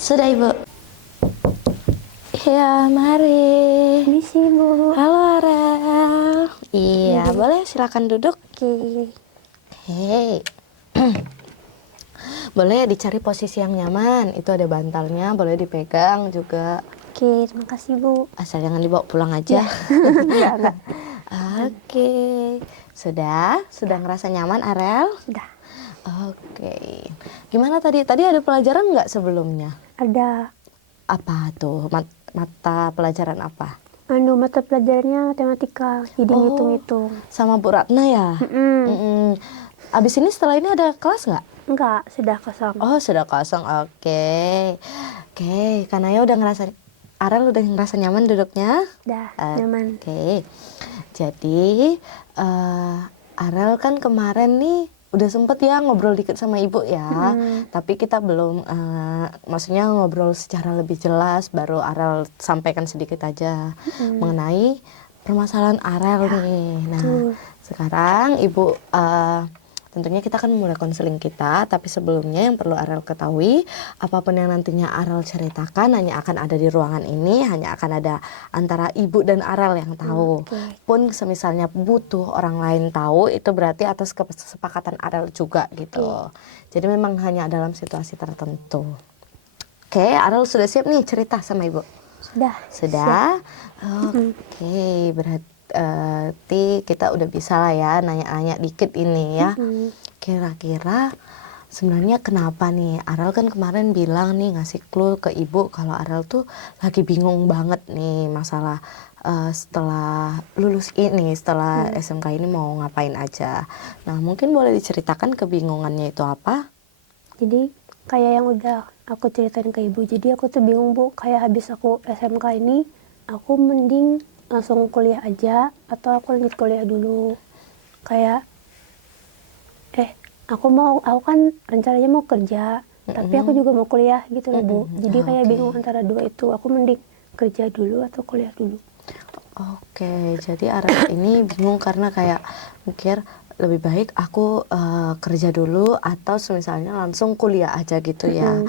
Sudah Ibu. Ya, mari. Misi Bu. Halo Arel. Iya, boleh silakan duduk. Oke. Hei. Boleh dicari posisi yang nyaman. Itu ada bantalnya, boleh dipegang juga. Oke, terima kasih Bu. Asal jangan dibawa pulang aja. Enggak. Oke. Sudah ngerasa nyaman Arel? Sudah. Oke. Gimana tadi? Tadi ada pelajaran nggak sebelumnya? Ada Apa tuh? Mata pelajaran apa? mata pelajarannya matematika, jadi Oh. ngitung-ngitung. Sama Bu Ratna ya? Abis ini setelah ini ada kelas nggak? Enggak, sudah kosong. Oh, sudah kosong. Oke. Oke, karena ya udah ngerasa Arel udah ngerasa nyaman duduknya? Udah nyaman. Oke. Jadi Arel kan kemarin nih udah sempet ya ngobrol dikit sama Ibu ya. Tapi kita belum maksudnya ngobrol secara lebih jelas, baru Arel sampaikan sedikit aja mengenai permasalahan Arel nih. Nah, sekarang Ibu tentunya kita akan mulai konseling kita, tapi sebelumnya yang perlu Arel ketahui, apapun yang nantinya Arel ceritakan hanya akan ada di ruangan ini, hanya akan ada antara Ibu dan Arel yang tahu. Pun semisalnya butuh orang lain tahu, itu berarti atas kesepakatan Arel juga gitu. Jadi memang hanya dalam situasi tertentu. Oke, Arel sudah siap nih cerita sama Ibu? Sudah? Oke, berarti kita udah bisa lah ya nanya-nanya dikit ini ya. Kira-kira sebenarnya kenapa nih? Arel kan kemarin bilang nih ngasih clue ke Ibu kalau Arel tuh lagi bingung banget nih masalah setelah lulus ini, setelah SMK ini mau ngapain aja. Nah, mungkin boleh diceritakan kebingungannya itu apa? Jadi kayak yang udah aku ceritain ke Ibu, jadi aku tuh bingung Bu, kayak habis aku SMK ini, aku mending langsung kuliah aja atau aku lanjut kuliah dulu. Kayak aku kan rencananya mau kerja, tapi aku juga mau kuliah gitu loh Bu. Jadi kayak bingung antara dua itu, aku mending kerja dulu atau kuliah dulu. Oke, jadi Arel ini bingung karena kayak mikir lebih baik aku kerja dulu atau misalnya langsung kuliah aja gitu ya.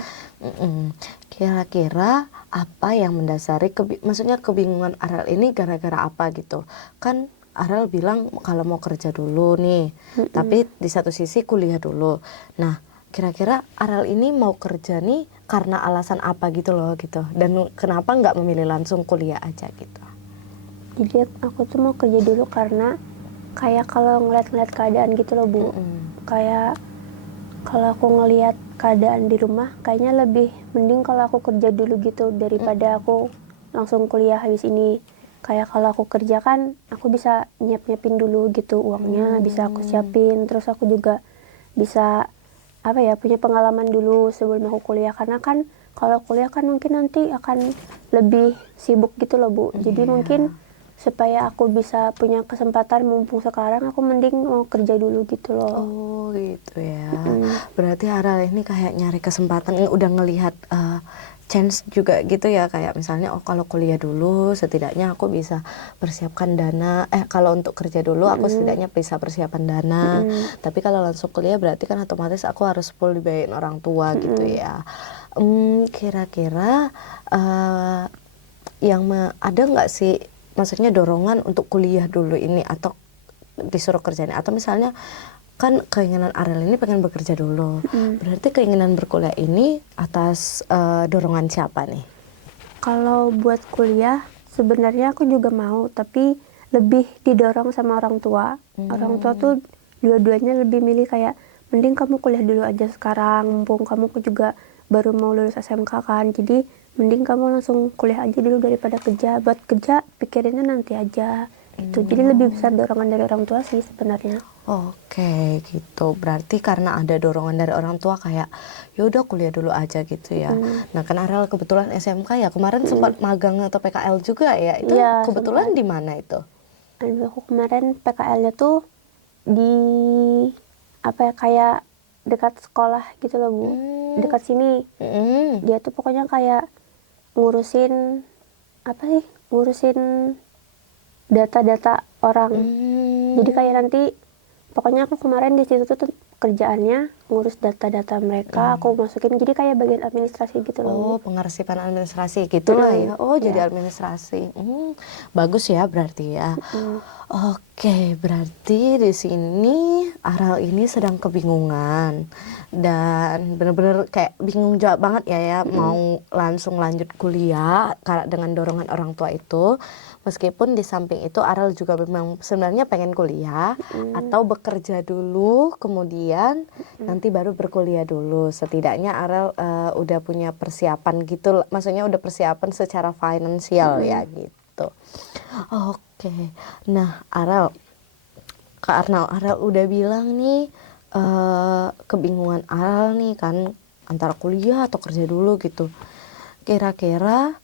Kira-kira apa yang mendasari maksudnya kebingungan Arel ini gara-gara apa gitu? Kan Arel bilang kalau mau kerja dulu nih, tapi di satu sisi kuliah dulu. Nah, kira-kira Arel ini mau kerja nih karena alasan apa gitu loh gitu? Dan kenapa nggak memilih langsung kuliah aja gitu? Jadi aku tuh mau kerja dulu karena kayak kalau ngeliat-ngeliat keadaan gitu loh Bu. Kayak kalau aku ngeliat keadaan di rumah, kayaknya lebih mending kalau aku kerja dulu gitu daripada aku langsung kuliah habis ini. Kayak kalau aku kerja kan, aku bisa nyiapin dulu gitu uangnya, bisa aku siapin. Terus aku juga bisa punya pengalaman dulu sebelum aku kuliah. Karena kan kalau kuliah kan mungkin nanti akan lebih sibuk gitu loh Bu. Jadi mungkin supaya aku bisa punya kesempatan mumpung sekarang, aku mending mau kerja dulu gitu loh. Oh gitu ya. Berarti Arel ini kayak nyari kesempatan, udah ngelihat chance juga gitu ya, kayak misalnya kalau kuliah dulu setidaknya aku bisa persiapkan dana, kalau untuk kerja dulu aku setidaknya bisa persiapan dana. Tapi kalau langsung kuliah berarti kan otomatis aku harus full dibayarin orang tua gitu ya. Kira-kira ada nggak sih maksudnya dorongan untuk kuliah dulu ini atau disuruh kerjanya, atau misalnya kan keinginan Arel ini pengen bekerja dulu, berarti keinginan berkuliah ini atas dorongan siapa nih? Kalau buat kuliah sebenarnya aku juga mau, tapi lebih didorong sama orang tua. Orang tua tuh dua-duanya lebih milih kayak mending kamu kuliah dulu aja sekarang, mumpung kamu juga baru mau lulus SMK kan, jadi mending kamu langsung kuliah aja dulu daripada kerja. Buat kerja pikirinnya nanti aja itu. Jadi lebih besar dorongan dari orang tua sih sebenarnya. Oke, gitu. Berarti karena ada dorongan dari orang tua kayak yaudah kuliah dulu aja gitu ya. Nah, kan Arel kebetulan SMK ya, kemarin sempat magang atau PKL juga ya. Itu Iya, kebetulan di mana itu? Aku kemarin PKL-nya tuh di kayak dekat sekolah gitu loh Bu. Dekat sini. Dia tuh pokoknya kayak ngurusin ngurusin data-data orang. Jadi kayak nanti pokoknya aku kemarin di situ tuh kerjaannya ngurus data-data mereka, aku masukin jadi kayak bagian administrasi gitu Oh, loh. pengarsipan administrasi gitulah ya. Oh, jadi administrasi. Bagus ya berarti ya. Oke, berarti di sini Aral ini sedang kebingungan dan bener-bener kayak bingung jawab banget ya mau langsung lanjut kuliah karena dengan dorongan orang tua itu. Meskipun di samping itu Aral juga memang sebenarnya pengen kuliah atau bekerja dulu kemudian nanti baru berkuliah dulu. Setidaknya Aral udah punya persiapan gitu, maksudnya udah persiapan secara finansial ya gitu. Oke, nah Aral, karena Aral udah bilang nih kebingungan Aral nih kan antara kuliah atau kerja dulu gitu. Kira-kira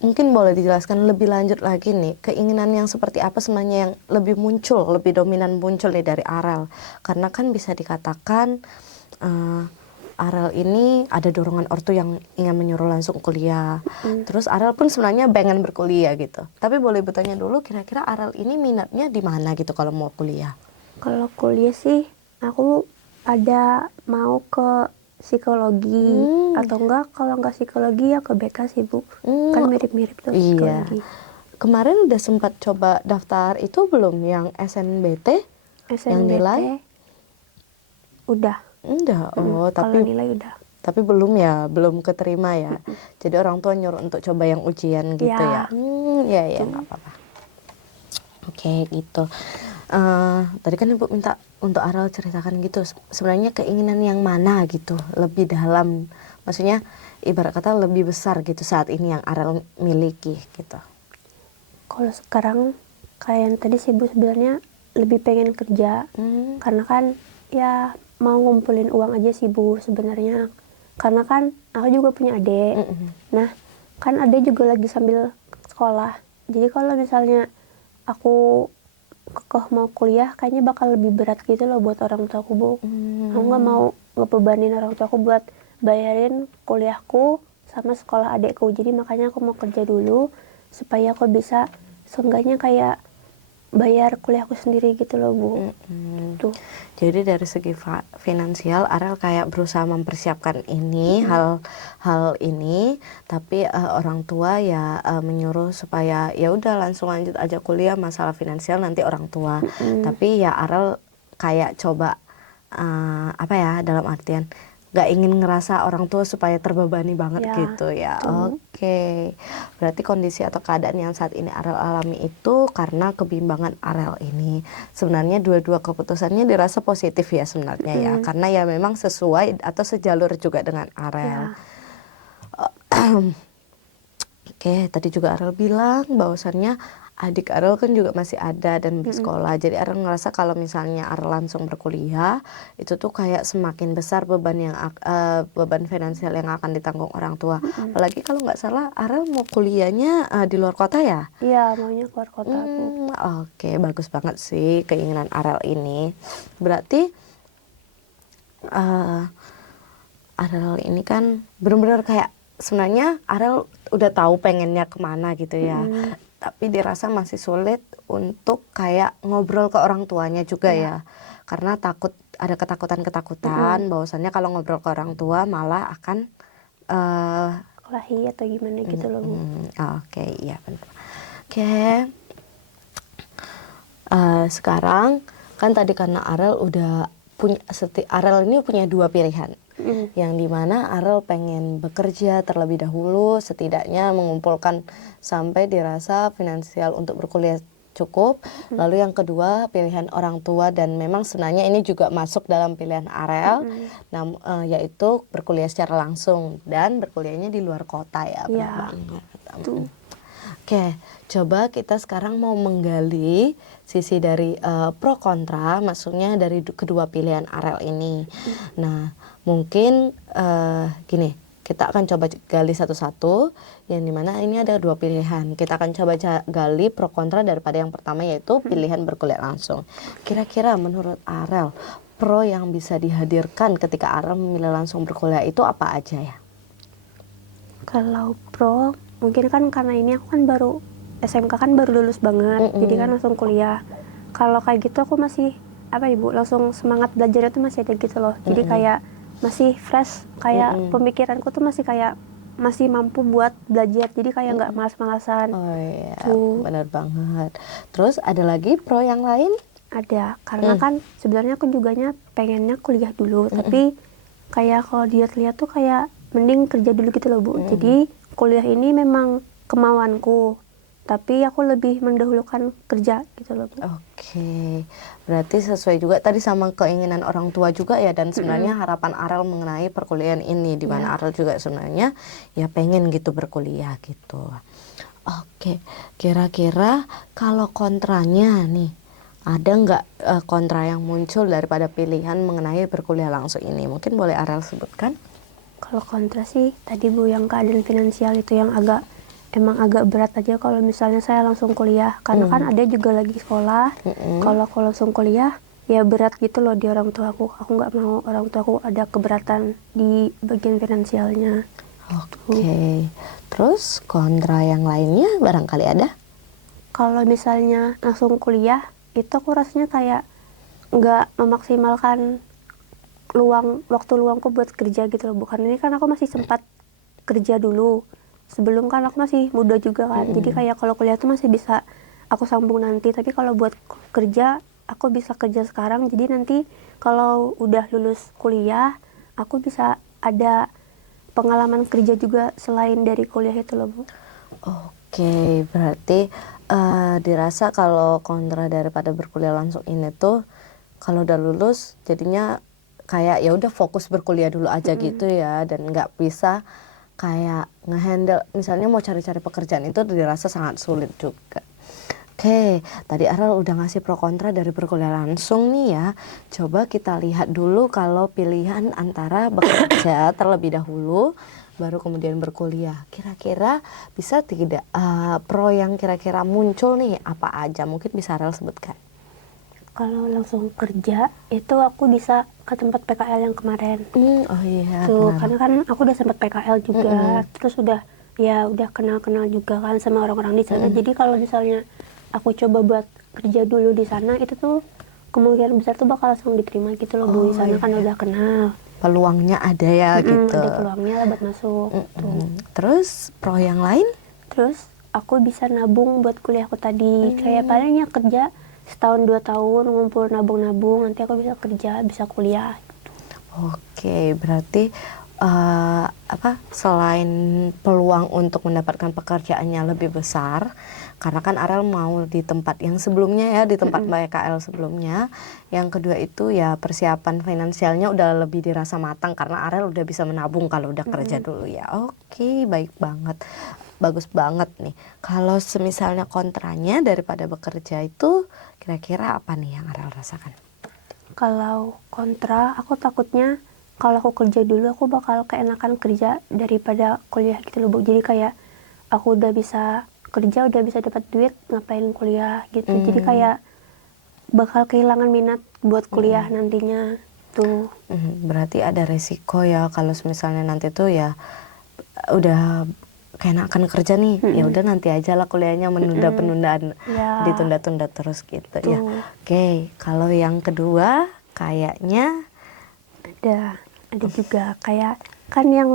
mungkin boleh dijelaskan lebih lanjut lagi nih, keinginan yang seperti apa sebenarnya yang lebih muncul, lebih dominan muncul nih dari Aral. Karena kan bisa dikatakan Aral ini ada dorongan ortu yang ingin menyuruh langsung kuliah. Terus Aral pun sebenarnya pengen berkuliah gitu. Tapi boleh bertanya dulu, kira-kira Aral ini minatnya di mana gitu kalau mau kuliah? Kalau kuliah sih, aku ada mau ke psikologi atau enggak, kalau enggak psikologi ya ke BK sih Bu. Kan mirip-mirip tuh Iya. psikologi. Kemarin udah sempat coba daftar itu belum yang SNBT? Yang nilai? Udah. Enggak. Oh, Kalau tapi nilai udah. belum ya, belum keterima ya. Jadi orang tua nyuruh untuk coba yang ujian gitu ya. Ya. Ya nggak apa-apa. Oke, gitu. Tadi kan Ibu minta untuk Aral ceritakan gitu. Sebenarnya keinginan yang mana gitu, lebih dalam. Maksudnya ibarat kata lebih besar gitu saat ini yang Aral miliki gitu. Kalau sekarang kayak yang tadi sih Bu, sebenarnya lebih pengen kerja. Karena kan ya mau ngumpulin uang aja sih Bu sebenarnya. Karena kan aku juga punya adik. Nah, kan adik juga lagi sambil sekolah. Jadi kalau misalnya aku kekeh mau kuliah, kayaknya bakal lebih berat gitu loh buat orang tuaku Bu. Aku nggak mau ngebebanin orang tuaku buat bayarin kuliahku sama sekolah adikku. Jadi makanya aku mau kerja dulu supaya aku bisa seenggaknya kayak bayar kuliahku sendiri gitu loh Bu. Tuh. Jadi dari segi finansial Aral kayak berusaha mempersiapkan ini hal ini, tapi orang tua ya menyuruh supaya ya udah langsung lanjut aja kuliah, masalah finansial nanti orang tua. Tapi ya Aral kayak coba apa ya, dalam artian nggak ingin ngerasa orang tua supaya terbebani banget Ya, gitu ya. betul. Oke. Berarti kondisi atau keadaan yang saat ini Arel alami itu karena kebimbangan Arel ini. Sebenarnya dua-dua keputusannya dirasa positif ya sebenarnya ya. Karena ya memang sesuai atau sejalur juga dengan Arel. Ya. Oke, tadi juga Arel bilang bahwasannya adik Arel kan juga masih ada dan bersekolah. Jadi Arel ngerasa kalau misalnya Arel langsung berkuliah, itu tuh kayak semakin besar beban yang beban finansial yang akan ditanggung orang tua. Apalagi kalau nggak salah Arel mau kuliahnya di luar kota ya? Iya, maunya keluar kota Bu. Oke, bagus banget sih keinginan Arel ini. Berarti Arel ini kan benar-benar kayak sebenarnya Arel udah tahu pengennya kemana gitu ya. Tapi dirasa masih sulit untuk kayak ngobrol ke orang tuanya juga ya. Karena takut, ada ketakutan-ketakutan bahwasannya kalau ngobrol ke orang tua malah akan Kelahi atau gimana gitu loh Bu. Oke, iya benar. Oke. Sekarang kan tadi karena Arel udah punya Arel ini punya dua pilihan. Yang dimana Arel pengen bekerja terlebih dahulu, setidaknya mengumpulkan sampai dirasa finansial untuk berkuliah cukup. Lalu yang kedua pilihan orang tua, dan memang sebenarnya ini juga masuk dalam pilihan Arel, yaitu berkuliah secara langsung dan berkuliahnya di luar kota ya. Ya. Oke, coba kita sekarang mau menggali sisi dari pro kontra, maksudnya dari kedua pilihan Arel ini. Nah, mungkin gini, kita akan coba gali satu-satu, yang dimana ini ada dua pilihan. Kita akan coba gali pro kontra daripada yang pertama, yaitu pilihan berkuliah langsung. Kira-kira menurut Arel, pro yang bisa dihadirkan ketika Arel memilih langsung berkuliah itu apa aja ya? Kalau pro, mungkin kan karena ini aku kan baru SMK kan baru lulus banget, jadi kan langsung kuliah. Kalau kayak gitu aku masih apa ibu langsung semangat belajarnya tuh masih ada gitu loh. Jadi kayak masih fresh, kayak pemikiranku tuh masih kayak masih mampu buat belajar. Jadi kayak nggak malas-malasan. Oh iya, Tuh. benar banget. Terus ada lagi pro yang lain? Ada, karena kan sebenarnya aku juganya pengennya kuliah dulu, tapi kayak kalau dilihat-lihat tuh kayak mending kerja dulu gitu loh Bu. Jadi kuliah ini memang kemauanku, tapi aku lebih mendahulukan kerja gitu loh Bu. Oke, berarti sesuai juga tadi sama keinginan orang tua juga ya, dan sebenarnya harapan Arel mengenai perkuliahan ini, di mana Arel juga sebenarnya ya pengen gitu berkuliah gitu. Oke, kira-kira kalau kontranya nih, ada nggak kontra yang muncul daripada pilihan mengenai berkuliah langsung ini? Mungkin boleh Arel sebutkan? Kalau kontra sih tadi Bu, yang keadaan finansial itu yang emang agak berat aja kalau misalnya saya langsung kuliah, karena kan ada juga lagi sekolah. Kalau aku langsung kuliah ya berat gitu loh di orang tuaku. Aku nggak mau orang tuaku ada keberatan di bagian finansialnya. Oke, terus kontra yang lainnya barangkali ada? Kalau misalnya langsung kuliah itu aku rasanya kayak nggak memaksimalkan waktu luangku buat kerja gitu loh. Bukan ini kan aku masih sempat kerja dulu. Sebelum kan aku masih muda juga kan. Jadi kayak kalau kuliah tuh masih bisa aku sambung nanti. Tapi kalau buat kerja aku bisa kerja sekarang. Jadi nanti kalau udah lulus kuliah aku bisa ada pengalaman kerja juga selain dari kuliah itu loh Bu. Oke, berarti dirasa kalau kontra daripada berkuliah langsung ini tuh kalau udah lulus jadinya kayak ya udah fokus berkuliah dulu aja gitu ya, dan nggak bisa kayak ngehandle misalnya mau cari-cari pekerjaan itu dirasa sangat sulit juga. Oke, tadi Arel udah ngasih pro kontra dari berkuliah langsung nih ya. Coba kita lihat dulu kalau pilihan antara bekerja terlebih dahulu baru kemudian berkuliah. Kira-kira bisa tidak pro yang kira-kira muncul nih apa aja? Mungkin bisa Arel sebutkan. Kalau langsung kerja itu aku bisa ke tempat PKL yang kemarin. Oh iya. Tuh, Kenapa? karena kan aku udah sempat PKL juga, terus udah kenal-kenal juga kan sama orang-orang di sana. Jadi kalau misalnya aku coba buat kerja dulu di sana, itu tuh kemungkinan besar tuh bakal langsung diterima gitu loh Bu. Di sana kan udah kenal. Peluangnya ada ya gitu. Ada peluangnya lah buat masuk. Tuh. Terus pro yang lain? Terus aku bisa nabung buat kuliahku tadi. Kayak palingnya kerja setahun 2 tahun ngumpul nabung-nabung, nanti aku bisa kerja, bisa kuliah. Oke, berarti selain peluang untuk mendapatkan pekerjaannya lebih besar, karena kan Arel mau di tempat yang sebelumnya ya, di tempat PKL sebelumnya. Yang kedua itu ya persiapan finansialnya udah lebih dirasa matang karena Arel udah bisa menabung kalau udah kerja dulu ya. Oke, baik banget. Bagus banget nih. Kalau semisalnya kontranya daripada bekerja itu kira-kira apa nih yang Arel rasakan? Kalau kontra, aku takutnya kalau aku kerja dulu aku bakal keenakan kerja daripada kuliah gitu loh Bu. Jadi kayak aku udah bisa kerja, udah bisa dapat duit, ngapain kuliah gitu. Jadi kayak bakal kehilangan minat buat kuliah nantinya tuh. Berarti ada resiko ya kalau misalnya nanti tuh ya udah keenakan kerja nih, ya udah nanti aja lah kuliahnya, penundaan Ya. ditunda-tunda terus gitu ya. Oke, kalau yang kedua kayaknya Ada juga kayak kan yang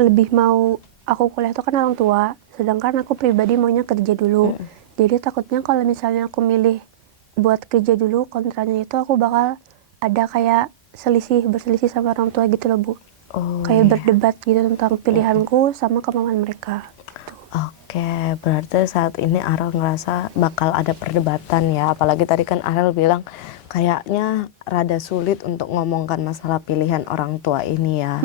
lebih mau aku kuliah itu kan orang tua, sedangkan aku pribadi maunya kerja dulu. Jadi takutnya kalau misalnya aku milih buat kerja dulu, kontranya itu aku bakal ada kayak berselisih sama orang tua gitu loh Bu. Kayak berdebat gitu tentang pilihanku sama kemauan mereka. Oke, berarti saat ini Arel ngerasa bakal ada perdebatan ya. Apalagi tadi kan Arel bilang kayaknya rada sulit untuk ngomongkan masalah pilihan orang tua ini ya.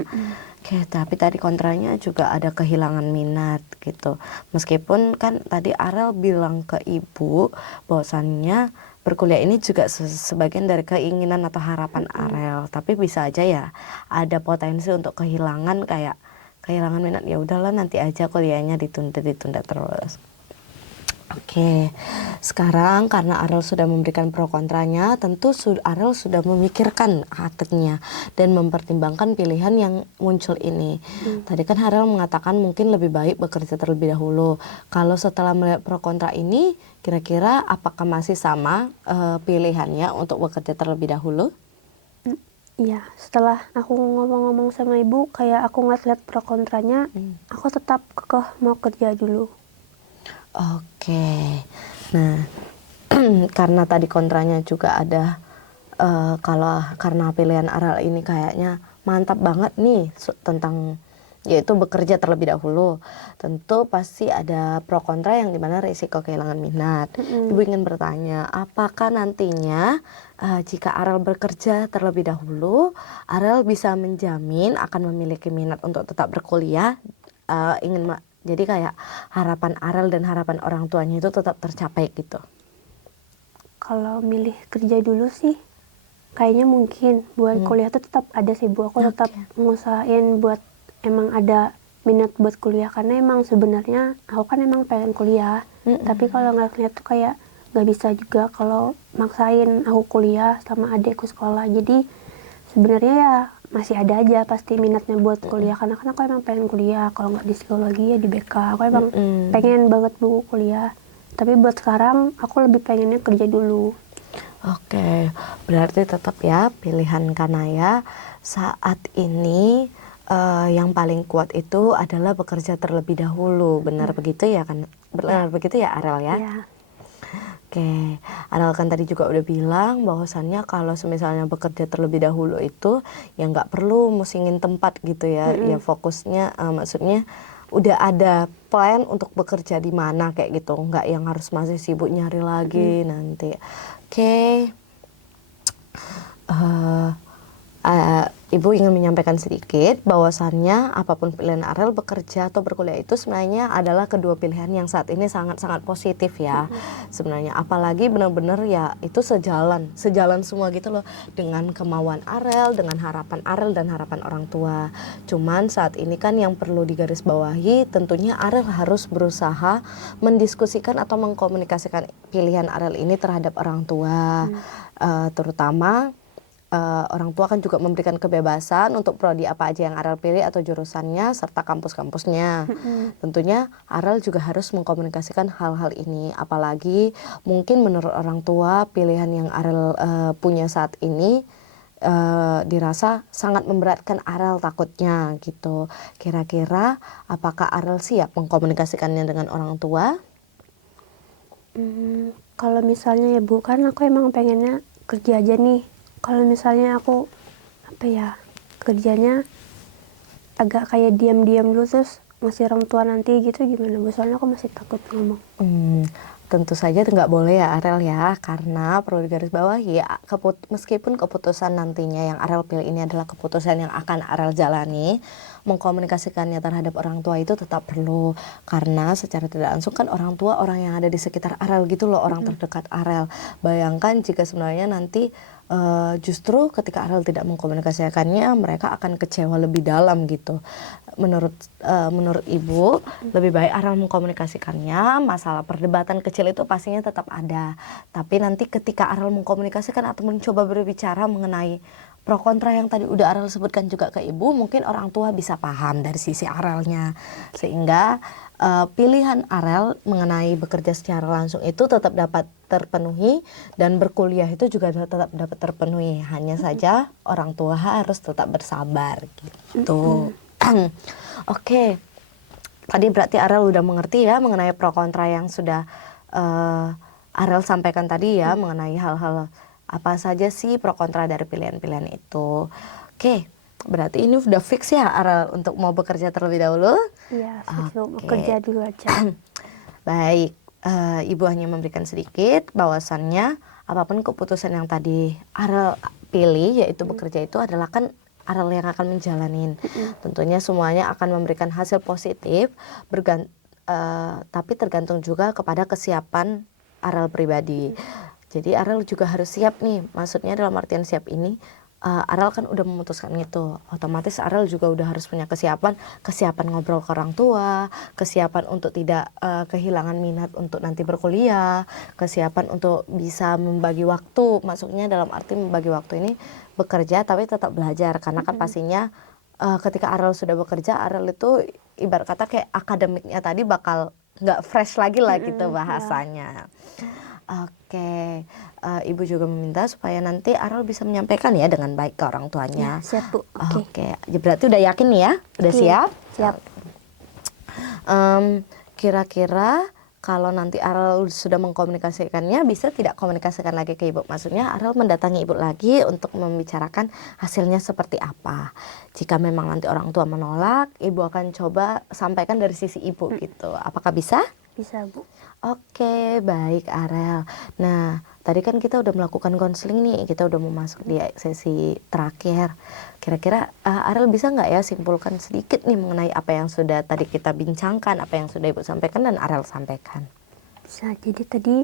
Oke, tapi tadi kontranya juga ada kehilangan minat gitu. Meskipun kan tadi Arel bilang ke ibu bahwasannya berkuliah ini juga sebagian dari keinginan atau harapan Arel. Tapi bisa aja ya ada potensi untuk kehilangan minat, ya udahlah nanti aja kuliahnya ditunda terus. Oke, sekarang karena Arel sudah memberikan pro kontranya, tentu Arel sudah memikirkan hatinya dan mempertimbangkan pilihan yang muncul ini. Tadi kan Arel mengatakan mungkin lebih baik bekerja terlebih dahulu. Kalau setelah melihat pro kontra ini, kira-kira apakah masih sama pilihannya untuk bekerja terlebih dahulu? Iya, setelah aku ngomong-ngomong sama ibu, kayak aku ngeliat pro kontranya, aku tetap kekeh mau kerja dulu. Oke, nah karena tadi kontranya juga ada kalau karena pilihan Arel ini kayaknya mantap banget nih tentang yaitu bekerja terlebih dahulu, tentu pasti ada pro kontra yang dimana risiko kehilangan minat. Ibu ingin bertanya, apakah nantinya jika Arel bekerja terlebih dahulu, Arel bisa menjamin akan memiliki minat untuk tetap berkuliah? Jadi kayak harapan Arel dan harapan orang tuanya itu tetap tercapai gitu. Kalau milih kerja dulu sih, kayaknya mungkin buat kuliah tuh tetap ada sih Bu. Aku tetap ngusahain buat emang ada minat buat kuliah, karena emang sebenarnya aku kan emang pengen kuliah. Tapi kalau ngeliat tuh kayak nggak bisa juga kalau maksain aku kuliah sama adekku sekolah. Jadi sebenarnya ya masih ada aja pasti minatnya buat kuliah, karena kan aku emang pengen kuliah. Kalau nggak di psikologi ya di BK. Aku emang pengen banget Bu kuliah. Tapi buat sekarang aku lebih pengennya kerja dulu. Oke, berarti tetap ya pilihan Kanaya saat ini yang paling kuat itu adalah bekerja terlebih dahulu. Benar begitu ya kan? Benar begitu ya Arel ya? Ya. Oke, Arel kan tadi juga udah bilang bahwasannya kalau misalnya bekerja terlebih dahulu itu ya nggak perlu musingin tempat gitu ya. Ya fokusnya maksudnya udah ada plan untuk bekerja di mana kayak gitu, nggak yang harus masih sibuk nyari lagi nanti. Oke. Ibu ingin menyampaikan sedikit bahwasannya apapun pilihan Arel bekerja atau berkuliah itu sebenarnya adalah kedua pilihan yang saat ini sangat-sangat positif ya. Sebenarnya apalagi benar-benar ya itu sejalan semua gitu loh dengan kemauan Arel, dengan harapan Arel dan harapan orang tua. Cuman saat ini kan yang perlu digarisbawahi tentunya Arel harus berusaha mendiskusikan atau mengkomunikasikan pilihan Arel ini terhadap orang tua, terutama orang tua kan juga memberikan kebebasan untuk prodi apa aja yang Arel pilih atau jurusannya serta kampus-kampusnya. Tentunya Arel juga harus mengkomunikasikan hal-hal ini, apalagi mungkin menurut orang tua pilihan yang Arel punya saat ini dirasa sangat memberatkan Arel takutnya gitu. Kira-kira apakah Arel siap mengkomunikasikannya dengan orang tua? Kalau misalnya ya Bu, kan aku emang pengennya kerja aja nih. Kalau misalnya aku kerjanya agak kayak diam-diam dulu terus ngasih orang tua nanti gitu gimana Bu? Soalnya aku masih takut ngomong. Tentu saja nggak boleh ya Arel ya, karena perlu digarisbawahi meskipun keputusan nantinya yang Arel pilih ini adalah keputusan yang akan Arel jalani, mengkomunikasikannya terhadap orang tua itu tetap perlu, karena secara tidak langsung kan orang tua orang yang ada di sekitar Arel gitu loh, orang terdekat Arel. Bayangkan jika sebenarnya nanti justru ketika Arel tidak mengkomunikasikannya mereka akan kecewa lebih dalam gitu. Menurut ibu lebih baik Arel mengkomunikasikannya. Masalah perdebatan kecil itu pastinya tetap ada, tapi nanti ketika Arel mengkomunikasikan atau mencoba berbicara mengenai pro kontra yang tadi udah Arel sebutkan juga ke ibu, mungkin orang tua bisa paham dari sisi Arelnya, sehingga pilihan Arel mengenai bekerja secara langsung itu tetap dapat terpenuhi dan berkuliah itu juga tetap dapat terpenuhi. Hanya saja orang tua harus tetap bersabar gitu. Oke, tadi berarti Arel udah mengerti ya mengenai pro kontra yang sudah Arel sampaikan tadi ya, mengenai hal-hal apa saja sih pro kontra dari pilihan-pilihan itu. Oke, berarti ini udah fix ya Arel untuk mau bekerja terlebih dahulu? Iya, mau kerja dulu aja. Baik, Ibu hanya memberikan sedikit bahwasannya apapun keputusan yang tadi Arel pilih yaitu bekerja itu adalah kan Arel yang akan menjalanin. Tentunya semuanya akan memberikan hasil positif, tapi tergantung juga kepada kesiapan Arel pribadi. Jadi Arel juga harus siap nih, maksudnya dalam artian siap ini Arel kan udah memutuskan itu, otomatis Arel juga udah harus punya kesiapan ngobrol ke orang tua, kesiapan untuk tidak kehilangan minat untuk nanti berkuliah, kesiapan untuk bisa membagi waktu, maksudnya dalam arti membagi waktu ini bekerja tapi tetap belajar, karena kan pastinya ketika Arel sudah bekerja, Arel itu ibarat kata kayak akademiknya tadi bakal nggak fresh lagi lah gitu bahasanya. Oke, Ibu juga meminta supaya nanti Arel bisa menyampaikan ya dengan baik ke orang tuanya. Ya, siap Bu. Oke, berarti udah yakin nih ya? Udah Oke, siap? siap. Kira-kira kalau nanti Arel sudah mengkomunikasikannya, bisa tidak komunikasikan lagi ke Ibu? Maksudnya Arel mendatangi Ibu lagi untuk membicarakan hasilnya seperti apa. Jika memang nanti orang tua menolak, Ibu akan coba sampaikan dari sisi Ibu gitu. Apakah bisa? Bisa Bu. Oke, baik Arel. Nah, tadi kan kita udah melakukan konseling nih, kita udah mau masuk di sesi terakhir. Kira-kira Arel bisa nggak ya simpulkan sedikit nih mengenai apa yang sudah tadi kita bincangkan, apa yang sudah Ibu sampaikan dan Arel sampaikan? Bisa. Jadi tadi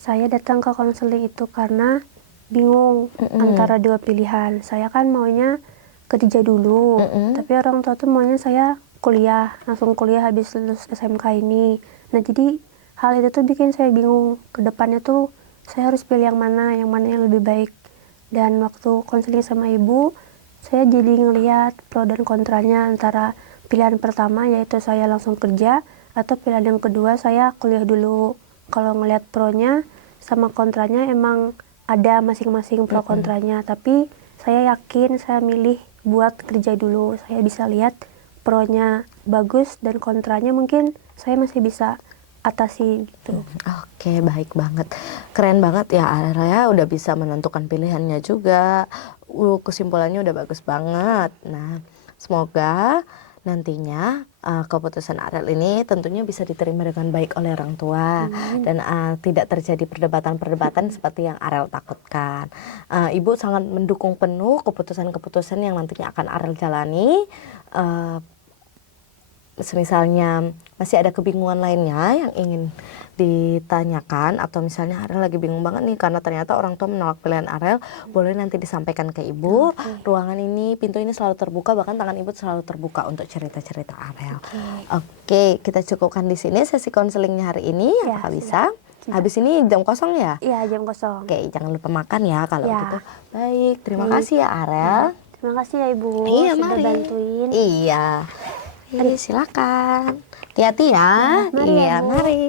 saya datang ke konseling itu karena bingung antara dua pilihan. Saya kan maunya kerja dulu, tapi orang tua tuh maunya saya kuliah, langsung kuliah habis lulus SMK ini. Nah, jadi hal itu tuh bikin saya bingung. Ke depannya tuh saya harus pilih yang mana yang lebih baik. Dan waktu konseling sama ibu, saya jadi ngelihat pro dan kontranya antara pilihan pertama yaitu saya langsung kerja, atau pilihan yang kedua saya kuliah dulu. Kalau ngelihat pronya sama kontranya emang ada masing-masing pro kontranya, tapi saya yakin saya milih buat kerja dulu. Saya bisa lihat pronya bagus dan kontranya mungkin saya masih bisa atasi gitu. Oke, baik banget. Keren banget ya Arel ya, udah bisa menentukan pilihannya juga. Kesimpulannya udah bagus banget. Nah, semoga nantinya keputusan Arel ini tentunya bisa diterima dengan baik oleh orang tua dan tidak terjadi perdebatan-perdebatan seperti yang Arel takutkan. Ibu sangat mendukung penuh keputusan-keputusan yang nantinya akan Arel jalani. Misalnya masih ada kebingungan lainnya yang ingin ditanyakan, atau misalnya Arel lagi bingung banget nih karena ternyata orang tua menolak pilihan Arel, boleh nanti disampaikan ke Ibu. Ruangan ini, pintu ini selalu terbuka, bahkan tangan Ibu selalu terbuka untuk cerita-cerita Arel. Oke, kita cukupkan di sini sesi konselingnya hari ini. Ya, Apakah bisa? Habis ini jam kosong ya? Iya, jam kosong. Oke, jangan lupa makan ya kalau Ya. gitu. Baik, terima kasih ya Arel. Terima kasih ya Ibu Iya, sudah mari. bantuin. Iya. Silakan. Hati-hati ya. Mari ya, Iya, Bu. mari.